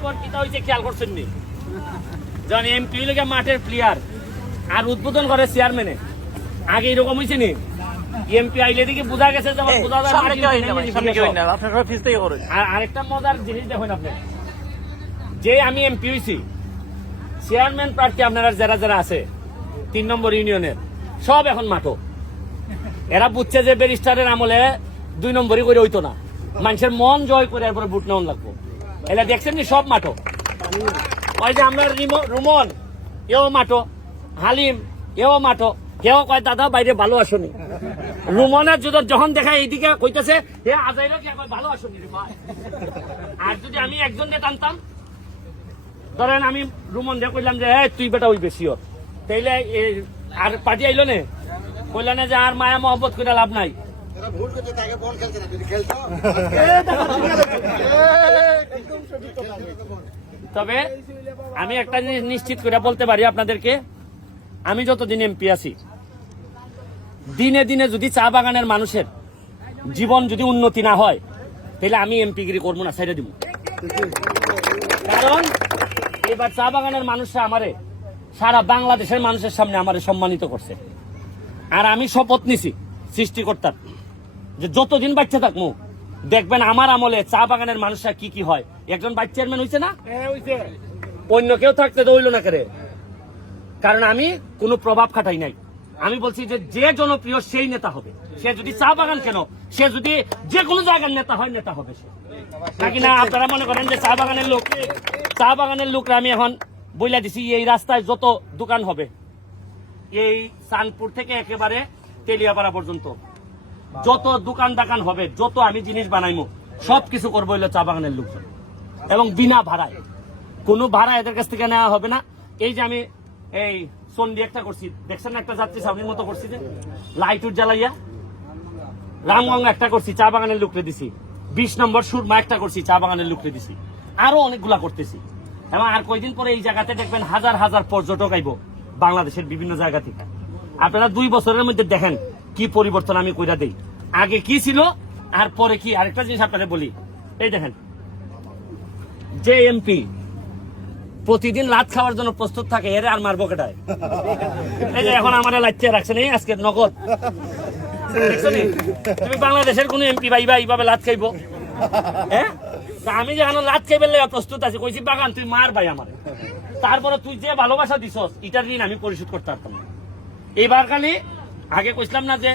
হওয়ার পর কি হয়েছে খেয়াল করছেন নি? যখন এমপি লোকে মাঠের প্লেয়ার আর উদ্বোধন করে চেয়ারম্যানে, আগে এরকম হয়েছে নি? এমপি আইলে দিকে বোঝা গেছে যে আরেকটা মজার জিনিস দেখুন আপনি, যে আমি এমপি হয়েছি, চেয়ারম্যান প্রার্থী আপনারা যারা যারা আছে 3 নম্বর ইউনিয়নের সব এখন মাঠো। এরা বুঝছে যে ব্যারিস্টারের আমলে 2 নম্বরই করে হইতো না, মানুষের মন জয় করে এরপরে ভোট নেওয়া লাগবো। এরা দেখছেন নি সব মাঠো। ওই যে আমরা রুমন এও মাঠো, হালিম এও মাঠো, কেউ কয় দাদা বাইরে ভালো আসনি। রুমনের যখন দেখা এইদিকে কইতেছে হে আজাইরা কে কয় ভালো আসনি রে ভাই। আর যদি আমি একজন দিয়ে টানতাম, ধরেন আমি রুমন দিয়ে কইলাম যে তুই বেটা ওই বেশি ওর, তাইলে আর পার্টি আইলো না, কইলা না যে আর মায়া মহব্বত করে লাভ নাই। তবে আমি একটা জিনিস নিশ্চিত করে বলতে পারি আপনাদেরকে, আমি যতদিন এমপি আছি, দিনে দিনে যদি চা বাগানের মানুষের জীবন যদি উন্নতি না হয়, তাহলে আমি এমপিগিরি করবো না, ছেড়ে দিব। কারণ এবার চা বাগানের মানুষরা আমারে সারা বাংলাদেশের মানুষের সামনে আমারে সম্মানিত করছে। আর আমি শপথ নিছি সৃষ্টিকর্তার যে যতদিন বাচ্চা থাকবো দেখবেন আমার আমলে চা বাগানের মানুষরা কি কি হয়। একজন ভাইস চেয়ারম্যান হয়েছে না, অন্য কেউ থাকতে তো হইল না করে, কারণ আমি কোনো প্রভাব খাটাই নাই। আমি বলছি যে যে জনপ্রিয় সেই নেতা হবে। সে যদি চা বাগান কেন, সে যদি যে কোনো জায়গার নেতা হয়, নেতা হবে সে। নাকি না আপনারা মনে করেন যে চা বাগানের লোকরা আমি এখন বইলা দিছি, এই রাস্তায় যত দোকান হবে, এই চাঁদপুর থেকে একেবারে তেলিয়াপাড়া পর্যন্ত যত দোকান দাকান হবে, যত আমি জিনিস বানাইমু, সবকিছু করবো হইলো চা বাগানের লোকজন, এবং বিনা ভাড়ায়। কোনো ভাড়া এদের কাছ থেকে নেওয়া হবে না। এই যে আমি এই সন্ধি একটা করছি, দেখছেন না, একটা যাত্রী সামনের মতো করছি, যে লাইট উঠ জ্বালাইয়া। রামগঙ্গ একটা করছি, চা বাগানের লোকরে দিছি। 20 নম্বর সুরমা একটা করছি, চা বাগানের লোকরে দিছি। আরো অনেকগুলা করতেছি। এবং আর কয়দিন পরে এই জায়গাতে দেখবেন হাজার হাজার পর্যটক আইব বাংলাদেশের বিভিন্ন জায়গা থেকে। আপনারা 2 বছরের মধ্যে দেখেন কি পরিবর্তন আমি কইরা দেই, আগে কি ছিল আর পরে কি। আরেকটা জিনিস আপনাদের বলি, এই দেখেন, যে এমপি প্রতিদিন লাত খাওয়ার জন্য প্রস্তুত থাকে, এর আর মারবো কেটায়। এই যে এখন আমার লাচ্চে রাখছেন, এই আজকে নগদ। তুমি বাংলাদেশের কোন এমপি ভাই এইভাবে লাত খাইবো? হ্যাঁ, আমি যে এখন লাত খাইবে প্রস্তুত আছি, কইছি বাগান তুই মার ভাই আমার। তারপরে তুই যে ভালোবাসা দিছস, এটার ঋণ আমি পরিশোধ করতে পারতাম না। এইবার খালি আগে কইছিলাম না যে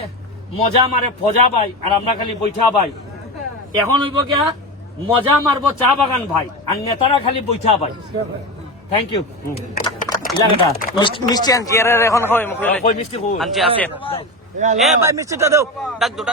মজা মারে ফজা ভাই, আর আমরা খালি বৈঠা ভাই। এখন হইব গিয়া মজা মারবো চা বাগান ভাই, আর নেতারা খালি বৈঠা ভাই। Thank you. মিষ্টি আনছি এখন মিষ্টি আনছি আছে। এ ভাই মিষ্টিটা দাও, ডাক দো।